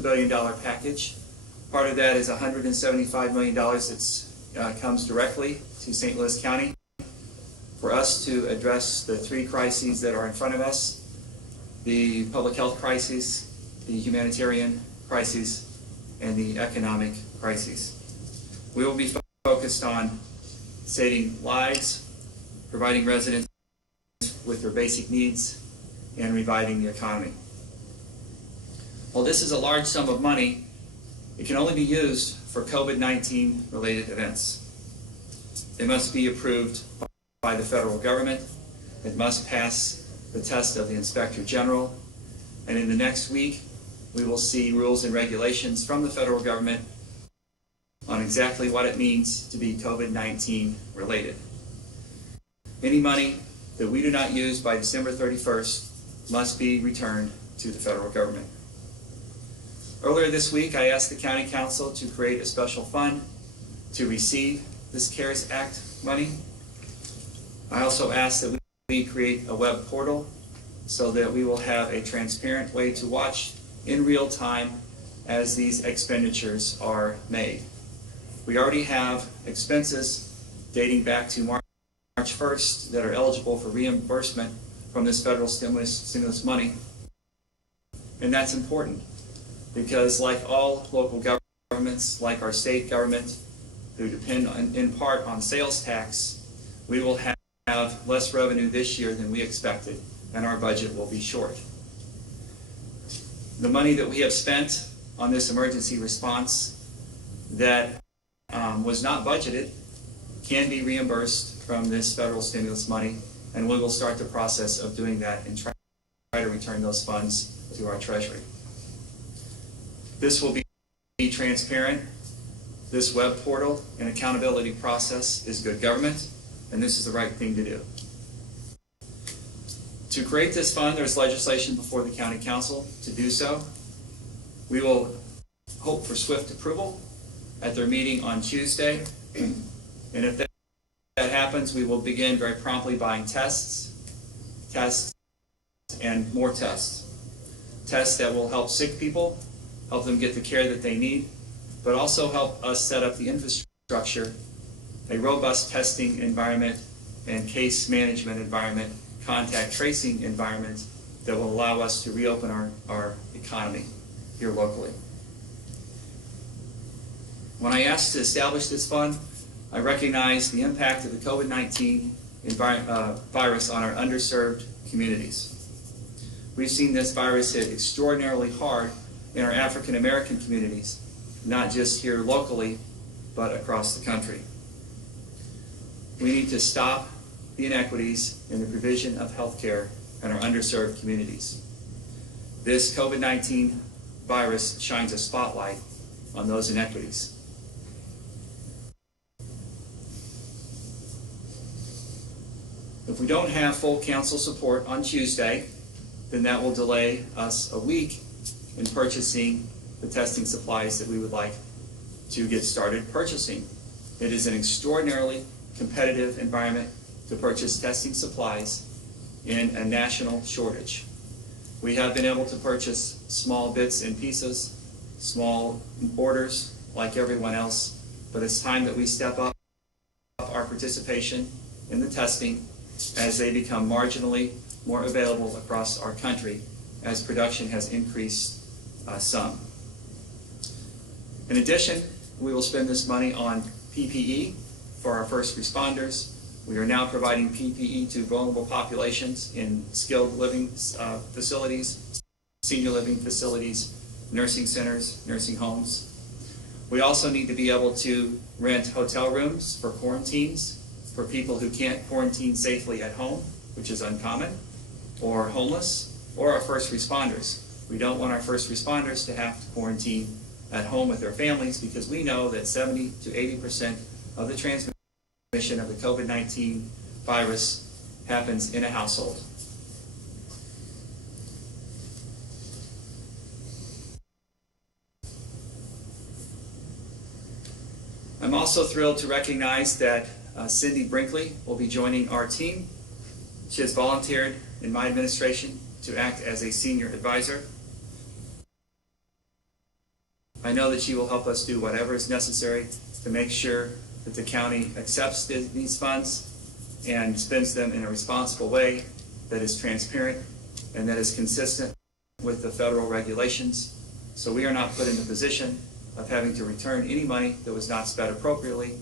$2 billion package. Part of that is $175 million that comes directly to St. Louis County for us to address the three crises that are in front of us: the public health crisis, the humanitarian crisis, and the economic crisis. We will be focused on saving lives, providing residents with their basic needs, and reviving the economy. While this is a large sum of money, it can only be used for COVID-19 related events. It must be approved by the federal government. It must pass the test of the Inspector General. And in the next week, we will see rules and regulations from the federal government on exactly what it means to be COVID-19 related. Any money that we do not use by December 31st must be returned to the federal government. Earlier this week, I asked the County Council to create a special fund to receive this CARES Act money. I also asked that we create a web portal so that we will have a transparent way to watch in real time as these expenditures are made. We already have expenses dating back to March 1st that are eligible for reimbursement from this federal stimulus money. And that's important because, like all local governments, like our state government, who depend in part on sales tax, we will have less revenue this year than we expected, and our budget will be short. The money that we have spent on this emergency response that was not budgeted can be reimbursed from this federal stimulus money, and we will start the process of doing that and try to return those funds to our Treasury. This will be transparent. This web portal and accountability process is good government, and this is the right thing to do. To create this fund, there's legislation before the County Council to do so. We will hope for swift approval at their meeting on Tuesday, and if that happens, we will begin very promptly buying tests, and more tests. Tests that will help sick people, help them get the care that they need, but also help us set up the infrastructure, a robust testing environment and case management environment, contact tracing environment that will allow us to reopen our economy here locally. When I asked to establish this fund, I recognized the impact of the COVID-19 virus on our underserved communities. We've seen this virus hit extraordinarily hard in our African American communities, not just here locally, but across the country. We need to stop the inequities in the provision of health care in our underserved communities. This COVID-19 virus shines a spotlight on those inequities. If we don't have full council support on Tuesday, then that will delay us a week in purchasing the testing supplies that we would like to get started purchasing. It is an extraordinarily competitive environment to purchase testing supplies in a national shortage. We have been able to purchase small bits and pieces, small orders like everyone else, but it's time that we step up our participation in the testing as they become marginally more available across our country as production has increased some. In addition, we will spend this money on PPE for our first responders. We are now providing PPE to vulnerable populations in skilled living facilities, senior living facilities, nursing centers, nursing homes. We also need to be able to rent hotel rooms for quarantines for people who can't quarantine safely at home, which is uncommon, or homeless, or our first responders. We don't want our first responders to have to quarantine at home with their families because we know that 70 to 80% of the transmission of the COVID-19 virus happens in a household. I'm also thrilled to recognize that Cindy Brinkley will be joining our team. She has volunteered in my administration to act as a senior advisor. I know that she will help us do whatever is necessary to make sure that the county accepts these funds and spends them in a responsible way that is transparent and that is consistent with the federal regulations. So we are not put in the position of having to return any money that was not spent appropriately,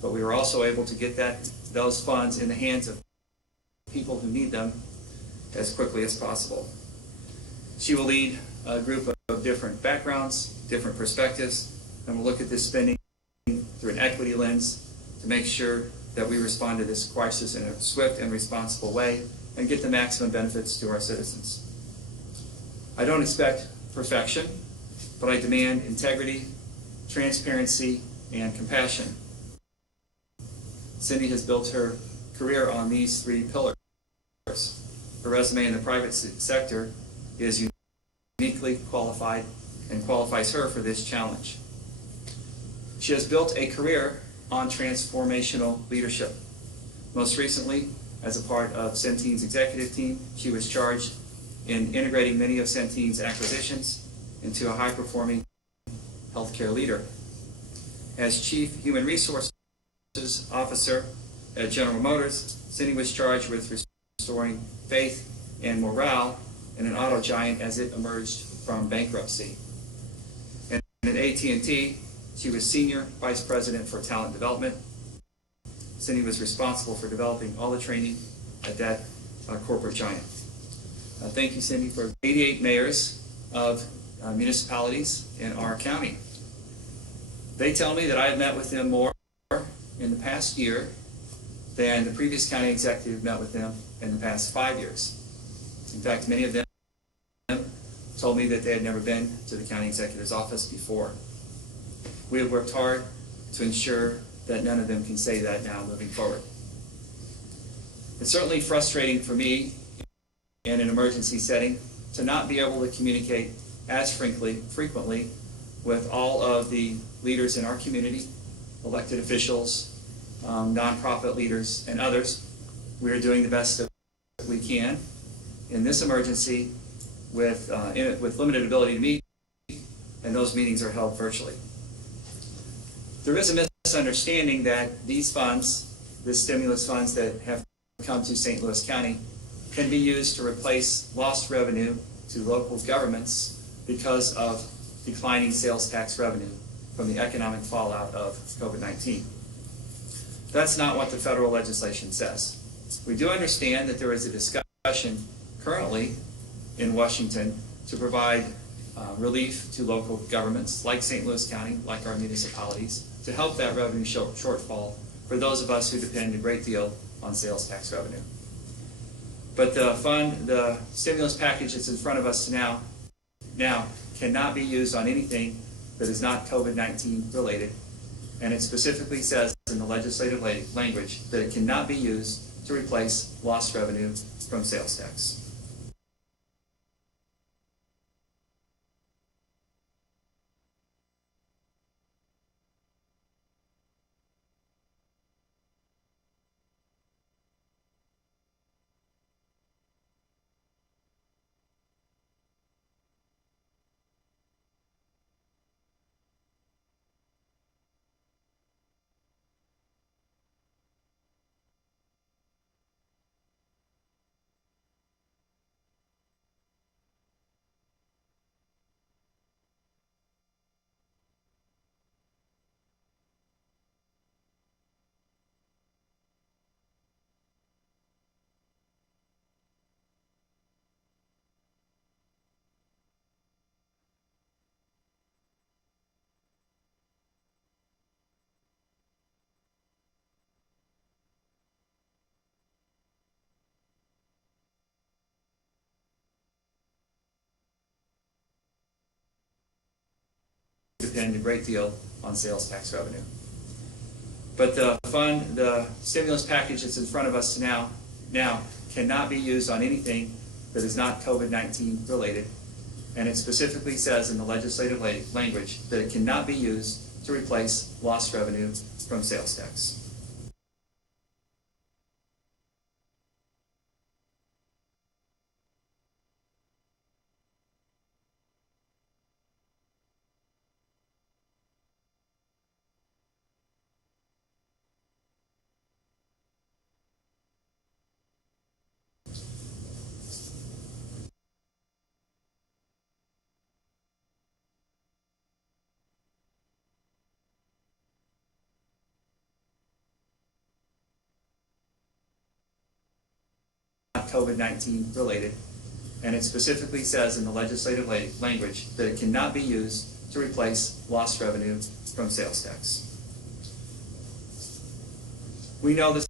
but we were also able to get those funds in the hands of people who need them as quickly as possible. She will lead a group of different backgrounds, different perspectives, and we'll look at this spending through an equity lens to make sure that we respond to this crisis in a swift and responsible way and get the maximum benefits to our citizens. I don't expect perfection, but I demand integrity, transparency, and compassion. Cindy has built her career on these three pillars. Her resume in the private sector is uniquely qualified and qualifies her for this challenge. She has built a career on transformational leadership. Most recently, as a part of Centene's executive team, she was charged in integrating many of Centene's acquisitions into a high-performing healthcare leader. As Chief Human Resources Officer at General Motors, Cindy was charged with restoring faith and morale in an auto giant as it emerged from bankruptcy. And at AT&T, she was Senior Vice President for Talent Development. Cindy was responsible for developing all the training at that corporate giant. Thank you, Cindy, for 88 mayors of municipalities in our county. They tell me that I have met with them more in the past year than the previous county executive met with them in the past 5 years. In fact, many of them told me that they had never been to the county executive's office before. We have worked hard to ensure that none of them can say that now moving forward. It's certainly frustrating for me in an emergency setting to not be able to communicate as frequently with all of the leaders in our community, elected officials, nonprofit leaders, and others. We are doing the best that we can in this emergency with limited ability to meet, and those meetings are held virtually. There is a misunderstanding that these funds, the stimulus funds that have come to St. Louis County, can be used to replace lost revenue to local governments because of declining sales tax revenue from the economic fallout of COVID-19. That's not what the federal legislation says. We do understand that there is a discussion currently in Washington to provide relief to local governments like St. Louis County, like our municipalities, to help that revenue shortfall for those of us who depend a great deal on sales tax revenue. But the stimulus package that's in front of us now cannot be used on anything that is not COVID-19 related, and it specifically says in the legislative language that it cannot be used to replace lost revenue from sales tax. Depend a great deal on sales tax revenue. But the stimulus package that's in front of us now cannot be used on anything that is not COVID-19 related, and it specifically says in the legislative language that it cannot be used to replace lost revenue from sales tax. not COVID-19 related, and it specifically says in the legislative language that it cannot be used to replace lost revenue from sales tax. We know this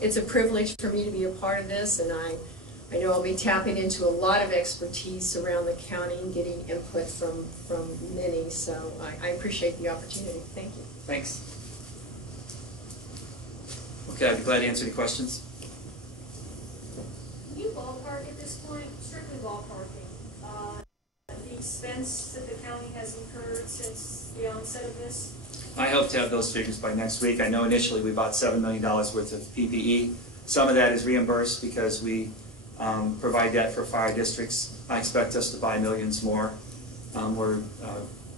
It's a privilege for me to be a part of this, and I know I'll be tapping into a lot of expertise around the county and getting input from many, so I appreciate the opportunity. Thank you. Thanks. Okay, I'd be glad to answer any questions. Can you ballpark at this point, strictly ballparking, the expense that the county has incurred since the onset of this? I hope to have those figures by next week. I know initially we bought $7 million worth of PPE. Some of that is reimbursed because we provide that for fire districts. I expect us to buy millions more. We're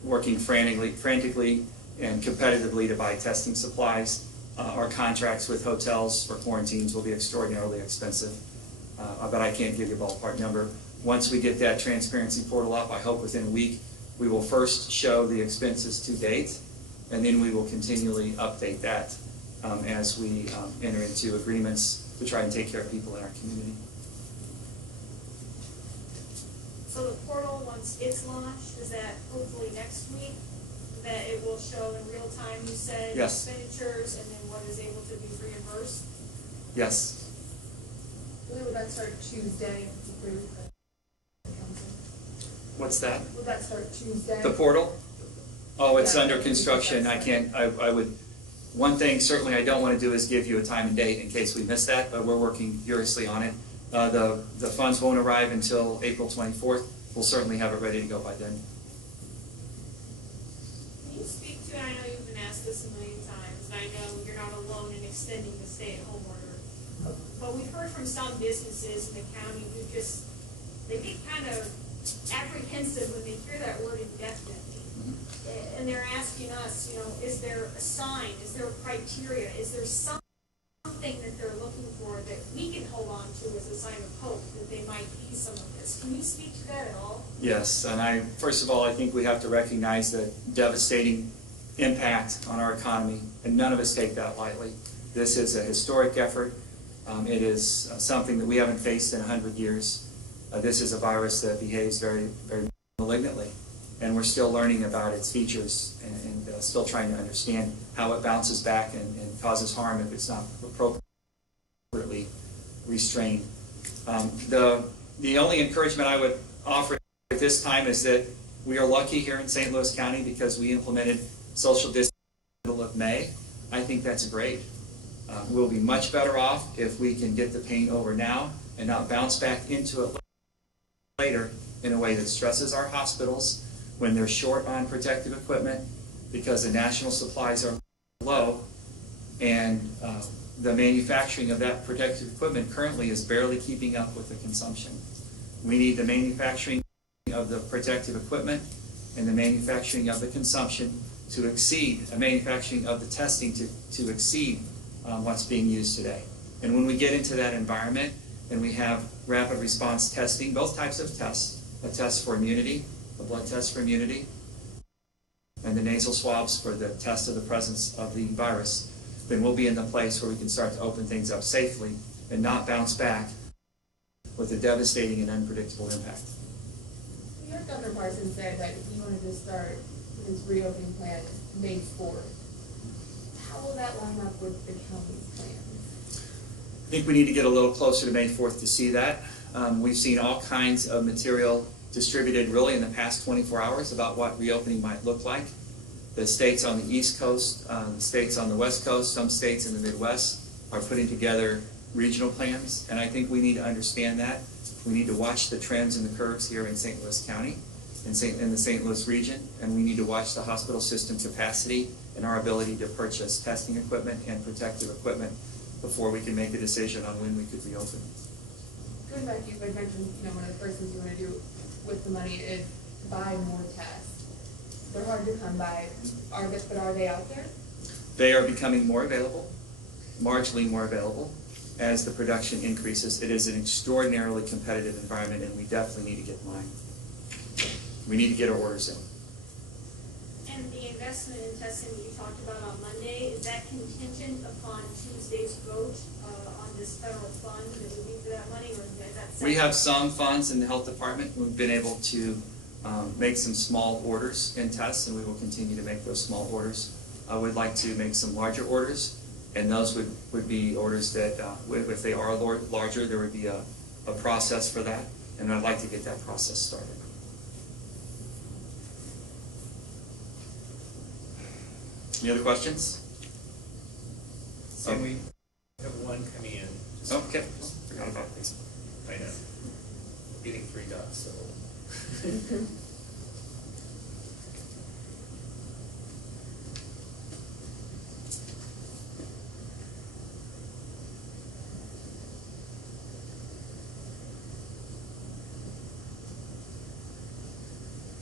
working frantically and competitively to buy testing supplies. Our contracts with hotels for quarantines will be extraordinarily expensive, but I can't give you a ballpark number. Once we get that transparency portal up, I hope within a week, we will first show the expenses to date, and then we will continually update that as we enter into agreements to try and take care of people in our community. So the portal, once it's launched, is that hopefully next week, that it will show in real time, you said, yes, expenditures and then what is able to be reimbursed? Yes. When would that start? Tuesday? What's that? Would that start Tuesday? The portal? Oh, it's under construction. I can't, I would, one thing certainly I don't want to do is give you a time and date in case we miss that, but we're working furiously on it. The funds won't arrive until April 24th. We'll certainly have it ready to go by then. Can you speak to, and I know you've been asked this a million times, and I know you're not alone in extending the stay-at-home order, but we've heard from some businesses in the county who just, they get kind of apprehensive when they hear that word indefinitely. And they're asking us, you know, is there a sign, is there a criteria, is there something that they're looking for that we can hold on to as a sign of hope that they might ease some of this? Can you speak to that at all? Yes, and first of all, I think we have to recognize the devastating impact on our economy, and none of us take that lightly. This is a historic effort. It is something that we haven't faced in 100 years. This is a virus that behaves very, very malignantly, and we're still learning about its features and still trying to understand how it bounces back and causes harm if it's not appropriately restrained. The only encouragement I would offer at this time is that we are lucky here in St. Louis County because we implemented social distancing in the middle of May. I think that's great. We'll be much better off if we can get the pain over now and not bounce back into it later in a way that stresses our hospitals when they're short on protective equipment because the national supplies are low and the manufacturing of that protective equipment currently is barely keeping up with the consumption. We need the manufacturing of the protective equipment and the manufacturing of the consumption to exceed, the manufacturing of the testing to exceed what's being used today. And when we get into that environment and we have rapid response testing, both types of tests, a test for immunity, a blood test for immunity, and the nasal swabs for the test of the presence of the virus, then we'll be in the place where we can start to open things up safely and not bounce back with a devastating and unpredictable impact. Your Governor Parsons said that he wanted to start his reopening plan May 4th. How will that line up with the county's plans? I think we need to get a little closer to May 4th to see that. We've seen all kinds of material distributed really in the past 24 hours about what reopening might look like. The states on the East Coast, the states on the West Coast, some states in the Midwest are putting together regional plans, and I think we need to understand that. We need to watch the trends and the curves here in St. Louis County, in the St. Louis region, and we need to watch the hospital system capacity and our ability to purchase testing equipment and protective equipment before we can make a decision on when we could reopen. Going back, you had mentioned, one of the first things you want to do with the money is buy more tests. They're hard to come by. But are they out there? They are becoming more available, marginally more available, as the production increases. It is an extraordinarily competitive environment, and we definitely need to get in line. We need to get our orders in. And the investment in testing that you talked about on Monday, is that contingent upon Tuesday's vote on this federal fund that would be for that money, or is that separate? We have some funds in the health department. We've been able to make some small orders in tests, and we will continue to make those small orders. I would like to make some larger orders, and those would be orders that, if they are larger, there would be a process for that, and I'd like to get that process started. Any other questions? So we have one coming in. Okay. Forgot about this. I know. Getting 3 dots, so.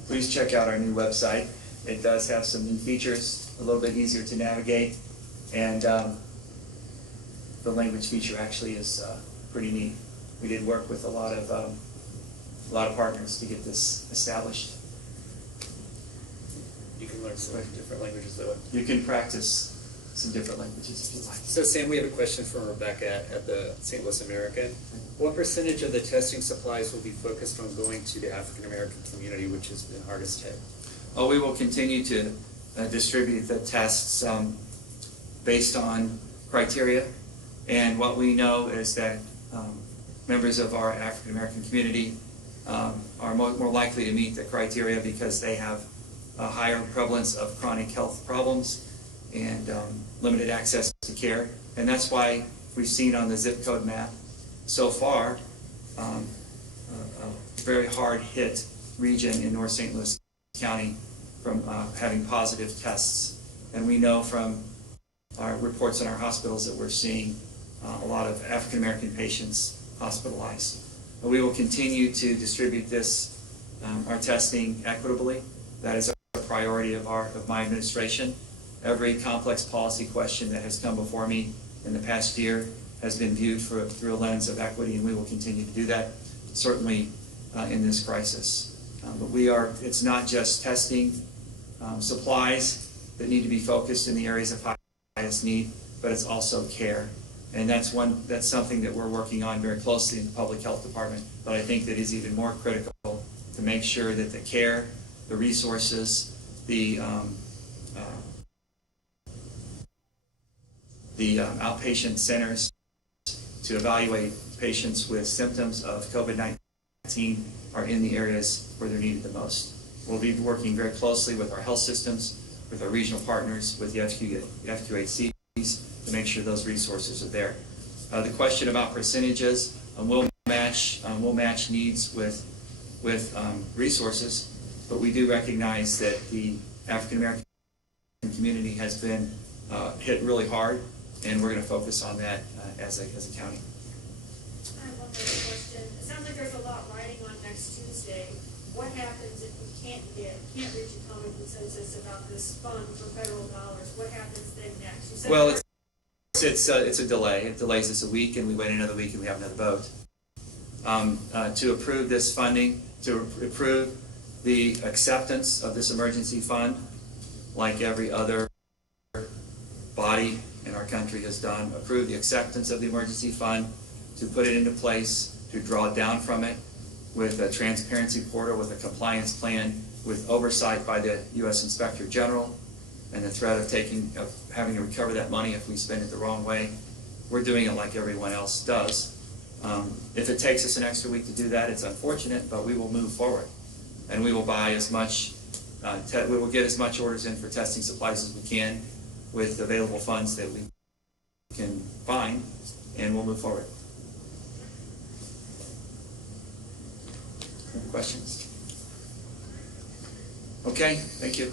Please check out our new website. It does have some new features, a little bit easier to navigate, and the language feature actually is pretty neat. We did work with a lot of partners to get this established. You can learn some different languages though. You can practice some different languages if you like. So Sam, we have a question from Rebecca at the St. Louis American. What percentage of the testing supplies will be focused on going to the African American community, which has been hardest hit? Oh, we will continue to distribute the tests based on criteria, and what we know is that members of our African American community are more likely to meet the criteria because they have a higher prevalence of chronic health problems and limited access to care, and that's why we've seen on the zip code map so far a very hard hit region in North St. Louis County from having positive tests. And we know from our reports in our hospitals that we're seeing a lot of African American patients hospitalized. But we will continue to distribute this, our testing equitably. That is a priority of my administration. Every complex policy question that has come before me in the past year has been viewed through a lens of equity, and we will continue to do that, certainly in this crisis. But it's not just testing supplies that need to be focused in the areas of highest need, but it's also care. And that's something that we're working on very closely in the public health department, but I think that is even more critical to make sure that the care, the resources, the outpatient centers to evaluate patients with symptoms of COVID-19 are in the areas where they're needed the most. We'll be working very closely with our health systems, with our regional partners, with the FQHCs to make sure those resources are there. The question about percentages, we'll match needs with resources, but we do recognize that the African American community has been hit really hard, and we're going to focus on that as a county. I have one other question. It sounds like there's a lot riding on next Tuesday. What happens if we can't reach a common consensus about this fund for federal dollars? What happens then next? You said Well, it's a delay. It delays us a week, and we wait another week, and we have another vote. To approve this funding, to approve the acceptance of this emergency fund, like every other body in our country has done, approve the acceptance of the emergency fund, to put it into place to draw down from it with a transparency portal, with a compliance plan, with oversight by the U.S. Inspector General, and the threat of having to recover that money if we spend it the wrong way. We're doing it like everyone else does. If it takes us an extra week to do that, it's unfortunate, but we will move forward. And we will buy as much, we will get as much orders in for testing supplies as we can with available funds that we can find, and we'll move forward. Questions? Okay, thank you.